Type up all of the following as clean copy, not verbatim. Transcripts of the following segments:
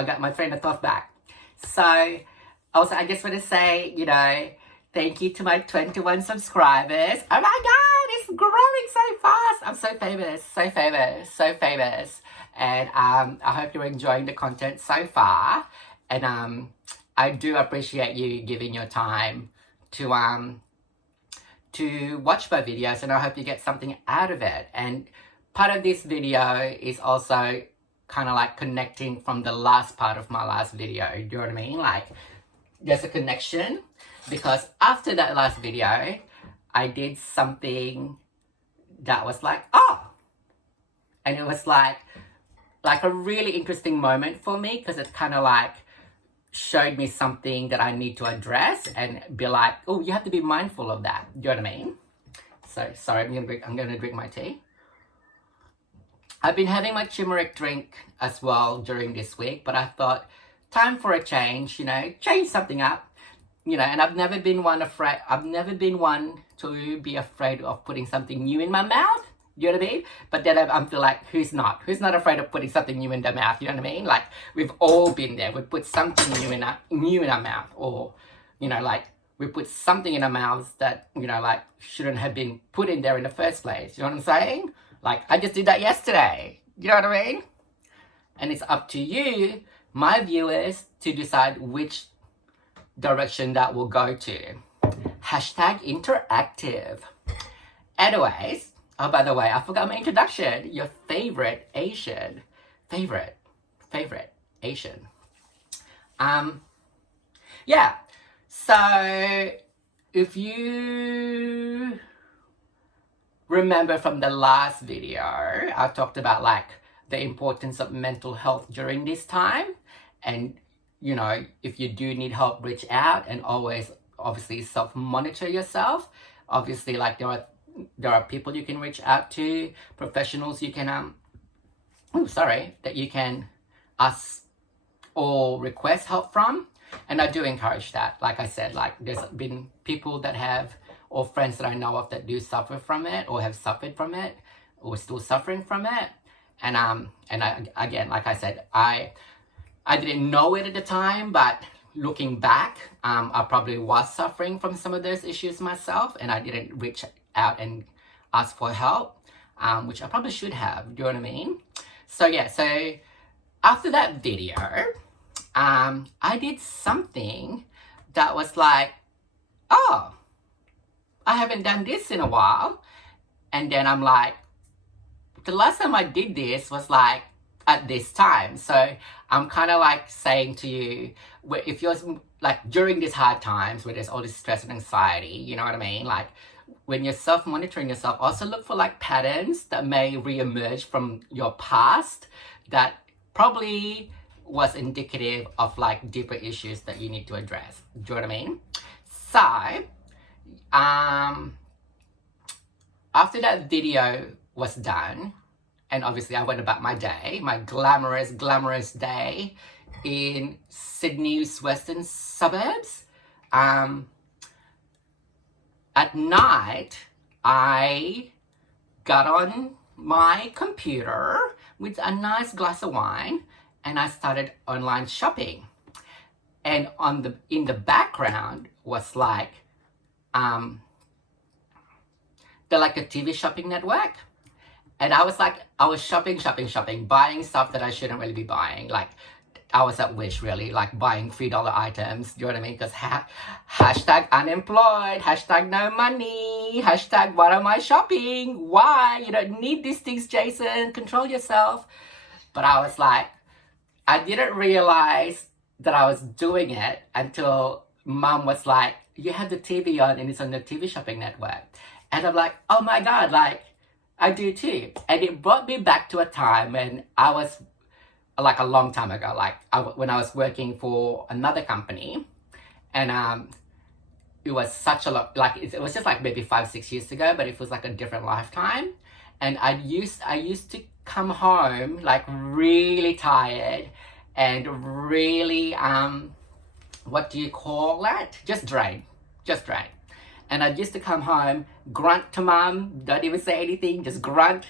I got my train of thought back. So, also, I just want to say, thank you to my 21 subscribers. Oh my God, it's growing so fast. I'm so famous, so famous, so famous. And I hope you're enjoying the content so far. And I do appreciate you giving your time to watch my videos, and I hope you get something out of it. And part of this video is also kind of like connecting from the last part of my last video. You know what I mean? Like, there's a connection because after that last video, I did something that was like, oh, and it was like a really interesting moment for me because it kind of like showed me something that I need to address and be like, oh, you have to be mindful of that. Do you know what I mean? So, sorry, I'm gonna drink my tea. I've been having my turmeric drink as well during this week, but I thought, time for a change, change something up. And I've never been one to be afraid of putting something new in my mouth. You know what I mean? But then I'm feel like, who's not afraid of putting something new in their mouth? You know what I mean? Like, we've all been there. We put something new in our mouth, or like we put something in our mouths that like shouldn't have been put in there in the first place. You know what I'm saying? Like, I just did that yesterday. You know what I mean? And it's up to you, my viewers, to decide which direction that will go to. #interactive. Anyways, oh, by the way, I forgot my introduction. Your favorite Asian. Favorite Asian. Yeah. So, if you remember from the last video, I talked about like the importance of mental health during this time. And, if you do need help, reach out, and always obviously self-monitor yourself. Obviously, like there are people you can reach out to, professionals you can that you can ask or request help from. And I do encourage that. Like I said, like there's been people that have, or friends that I know of that do suffer from it, or have suffered from it, or still suffering from it. And again, like I said, I didn't know it at the time, but looking back, I probably was suffering from some of those issues myself, and I didn't reach out and ask for help, which I probably should have. Do you know what I mean? So yeah, so after that video, I did something that was like, oh, I haven't done this in a while. And then I'm like, the last time I did this was like at this time. So I'm kind of like saying to you, if you're like during these hard times where there's all this stress and anxiety, you know what I mean? Like when you're self-monitoring yourself, also look for like patterns that may re-emerge from your past that probably was indicative of like deeper issues that you need to address. Do you know what I mean? So, after that video was done, and obviously I went about my day, my glamorous day in Sydney's western suburbs. At night, I got on my computer with a nice glass of wine, and I started online shopping. And in the background was like the TV shopping network. And I was shopping, buying stuff that I shouldn't really be buying. Like, I was at Wish, really, like buying $3 items. Do you know what I mean? Because #unemployed, #no money, what am I shopping? Why? You don't need these things, Jason. Control yourself. But I was like, I didn't realize that I was doing it until Mom was like, you have the TV on and it's on the TV shopping network. And I'm like, oh my God, like, I do too. And it brought me back to a time when I was, like a long time ago, like when I was working for another company. And it was such a lot, like it was just like maybe 5-6 years ago, but it was like a different lifetime. And I used to come home like really tired and really, what do you call that? Just drained. And I used to come home, grunt to Mom, don't even say anything, just grunt,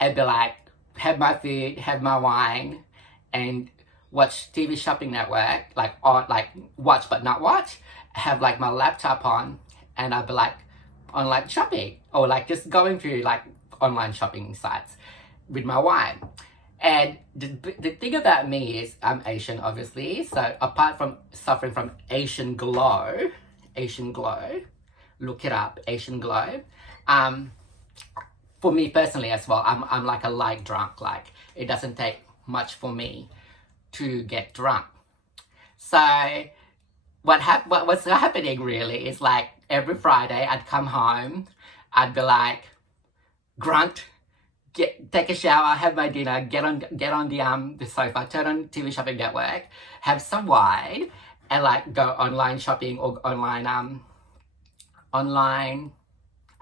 and be like, have my food, have my wine, and watch TV shopping network, like on like watch but not watch, have like my laptop on, and I'll be like online shopping or like just going through like online shopping sites with my wife. And the thing about me is I'm Asian, obviously. So apart from suffering from Asian glow, look it up, Asian glow. For me personally as well, I'm like a light drunk. Like it doesn't take much for me to get drunk. So what's happening really is like every Friday I'd come home, I'd be like grunt, take a shower, have my dinner, get on the sofa, turn on TV shopping network, have some wine, and like go online shopping or online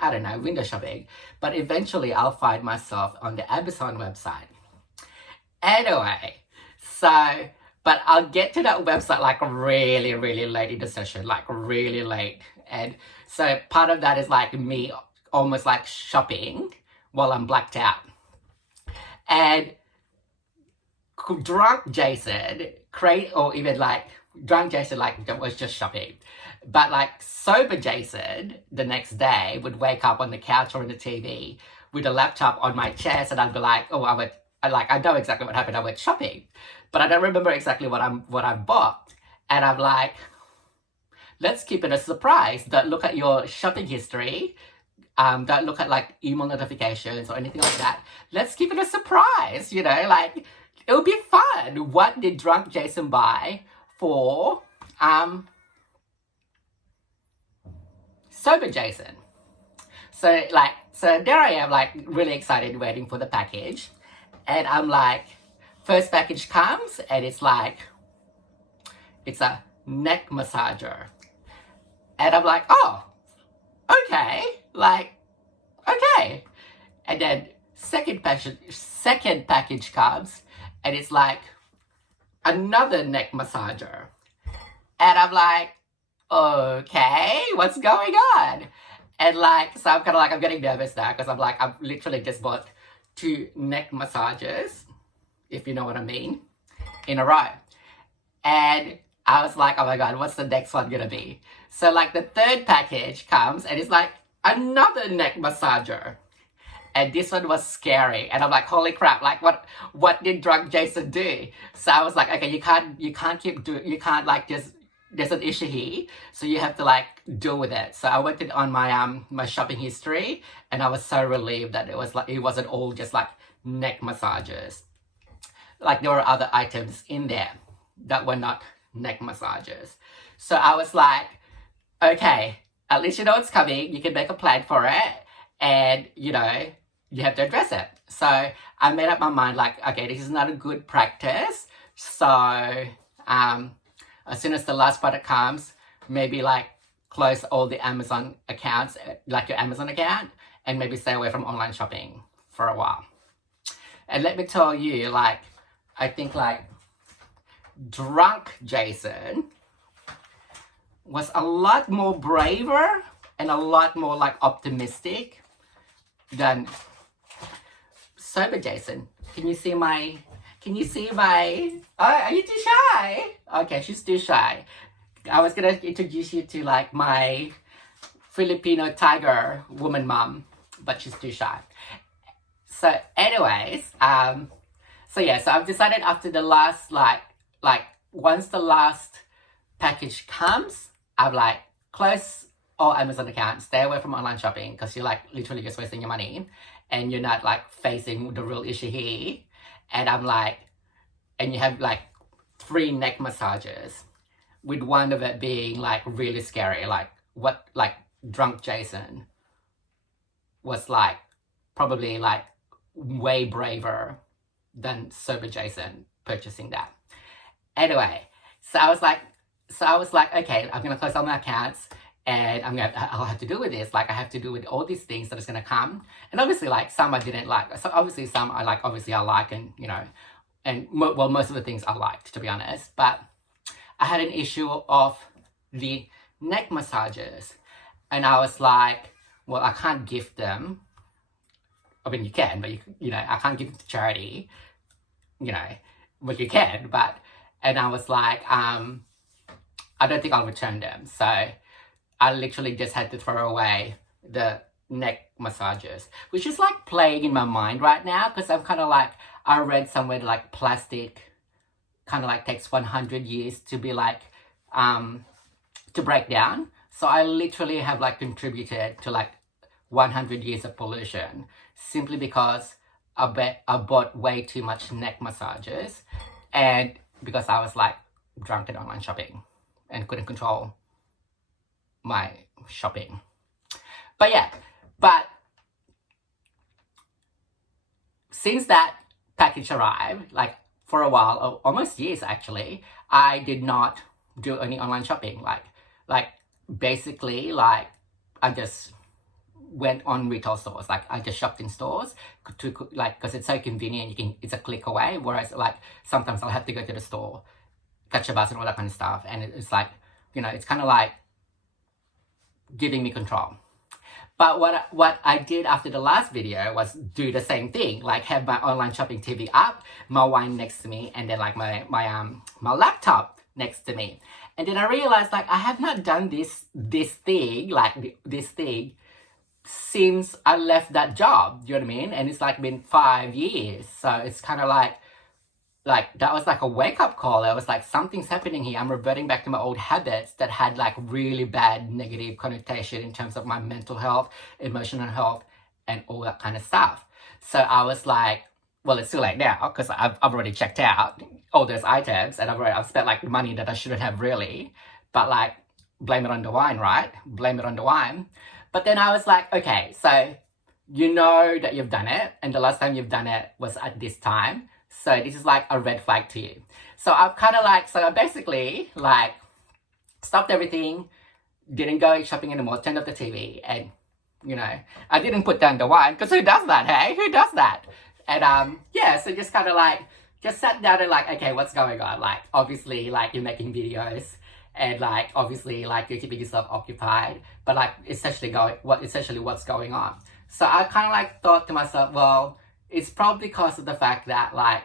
I don't know, window shopping. But eventually I'll find myself on the Amazon website. Anyway, so but I'll get to that website like really, really late in the session, like really late. And so part of that is like me almost like shopping while I'm blacked out. And drunk Jason, or even like drunk Jason, like was just shopping. But like sober Jason, the next day would wake up on the couch or on the TV with a laptop on my chest, and I'd be like, oh, I know exactly what happened. I went shopping, but I don't remember exactly what I bought. And I'm like, let's keep it a surprise. Don't look at your shopping history. Don't look at like email notifications or anything like that. Let's keep it a surprise, you know, like it'll be fun. What did drunk Jason buy for sober Jason? So there I am, like really excited waiting for the package. And I'm like, first package comes and it's like, it's a neck massager. And I'm like, oh, okay, like, okay. And then second package comes and it's like another neck massager. And I'm like, okay, what's going on? And like, so I'm kind of like, I'm getting nervous now because I'm like, I've literally just bought 2 neck massages, if you know what I mean, in a row. And I was like, oh my God, what's the next one gonna be? So like the third package comes and it's like another neck massager. And this one was scary. And I'm like, holy crap, like what did drunk Jason do? So I was like, okay, you can't keep doing, you can't like just, there's an issue here, so you have to like deal with it. So I went on my my shopping history, and I was so relieved that it wasn't all just like neck massages. Like there were other items in there that were not neck massages. So I was like, okay, at least you know it's coming. You can make a plan for it, and you know you have to address it. So I made up my mind like, okay, this is not a good practice. So as soon as the last product comes, maybe like close all the Amazon accounts, like your Amazon account, and maybe stay away from online shopping for a while. And let me tell you, like, I think like drunk Jason was a lot more braver and a lot more like optimistic than sober Jason. Can you see my, oh, are you too shy? Okay, she's too shy. I was gonna introduce you to like my Filipino tiger woman mom, but she's too shy. So anyways, so yeah, so I've decided after the last, like once the last package comes, I've like close all Amazon accounts, stay away from online shopping because you're like literally just wasting your money and you're not like facing the real issue here. And I'm like, and you have like 3 neck massages, with one of it being like really scary, like what like drunk Jason was like probably like way braver than sober Jason purchasing that. Anyway, so I was like, okay, I'm gonna close all my accounts and I'll have to do with this. Like I have to do with all these things that is gonna come. And obviously like some I didn't like. So obviously some I like, obviously I like, and you know, and well, most of the things I liked, to be honest. But I had an issue of the neck massages. And I was like, well, I can't give them. I mean, you can, but you know, I can't give them to charity, you know, but you can. But And I was like, I don't think I'll return them. So I literally just had to throw away the neck massages, which is like playing in my mind right now, because I'm kind of like, I read somewhere like plastic kind of like takes 100 years to be like, to break down. So I literally have like contributed to like 100 years of pollution simply because I bought way too much neck massages, and because I was like drunk at online shopping and couldn't control my shopping. But yeah, but since that package arrived, like for a while, almost years actually, I did not do any online shopping. Like basically, like I just went on retail stores. Like I just shopped in stores to like, because it's so convenient. It's a click away. Whereas like sometimes I'll have to go to the store, catch a bus and all that kind of stuff. And it's like, you know, it's kind of like giving me control. But what I did after the last video was do the same thing, like have my online shopping TV up, my wine next to me, and then like my laptop next to me. And then I realized like I have not done this thing since I left that job. You know what I mean? And it's like been 5 years. So it's kind of like that was like a wake-up call. I was like, something's happening here. I'm reverting back to my old habits that had like really bad negative connotation in terms of my mental health, emotional health, and all that kind of stuff. So I was like, well, it's too late now because I've already checked out all those items, and I've spent like money that I shouldn't have really. But like, blame it on the wine, right? Blame it on the wine. But then I was like, okay, so you know that you've done it, and the last time you've done it was at this time. So this is like a red flag to you. So I'm kind of like, so I basically like stopped everything, didn't go shopping anymore, turned off the TV, and you know, I didn't put down the wine, because who does that, hey? Who does that? And yeah, so just kind of like, just sat down and like, okay, what's going on? Like, obviously, like you're making videos, and like, obviously, like you're keeping yourself occupied, but like, essentially what's going on? So I kind of like thought to myself, well, it's probably because of the fact that like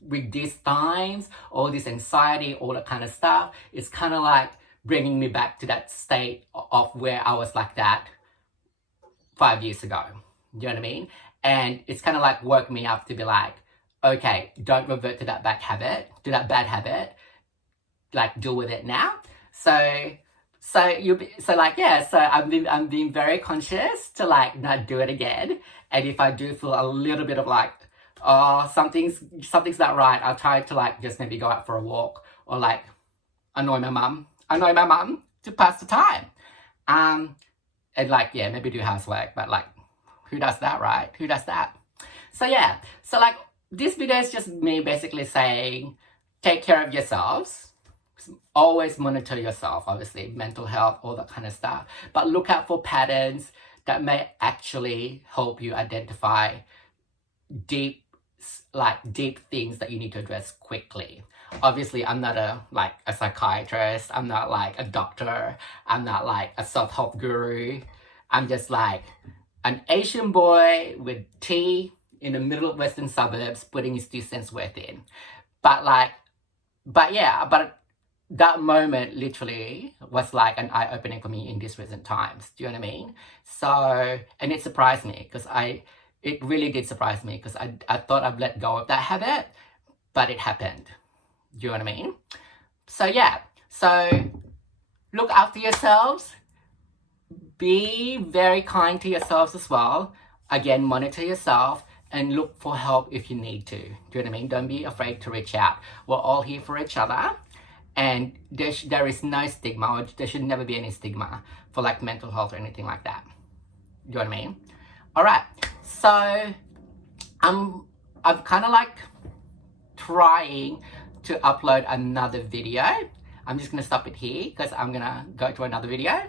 with these times, all this anxiety, all that kind of stuff, it's kind of like bringing me back to that state of where I was like that 5 years ago. You know what I mean? And it's kind of like woke me up to be like, okay, don't revert to that bad habit, like deal with it now. So I'm being very conscious to like not do it again. And if I do feel a little bit of like, oh, something's not right, I'll try to like just maybe go out for a walk, or like annoy my mum to pass the time. And like, yeah, maybe do housework, but like, who does that, right? Who does that? So yeah, so like this video is just me basically saying, take care of yourselves. Always monitor yourself, obviously, mental health, all that kind of stuff. But look out for patterns that may actually help you identify deep things that you need to address quickly. Obviously, I'm not a psychiatrist. I'm not like a doctor. I'm not like a self-help guru. I'm just like an Asian boy with tea in the middle of Western suburbs, putting his 2 cents worth in. But that moment literally was like an eye-opening for me in these recent times. Do you know what I mean? So, and it surprised me because it really did surprise me, because I thought I'd let go of that habit, but it happened. Do you know what I mean? So yeah, so look after yourselves. Be very kind to yourselves as well. Again, monitor yourself and look for help if you need to. Do you know what I mean? Don't be afraid to reach out. We're all here for each other. And there is no stigma, or there should never be any stigma for like mental health or anything like that. Do you know what I mean? Alright, so I'm kind of like trying to upload another video. I'm just going to stop it here because I'm going to go to another video.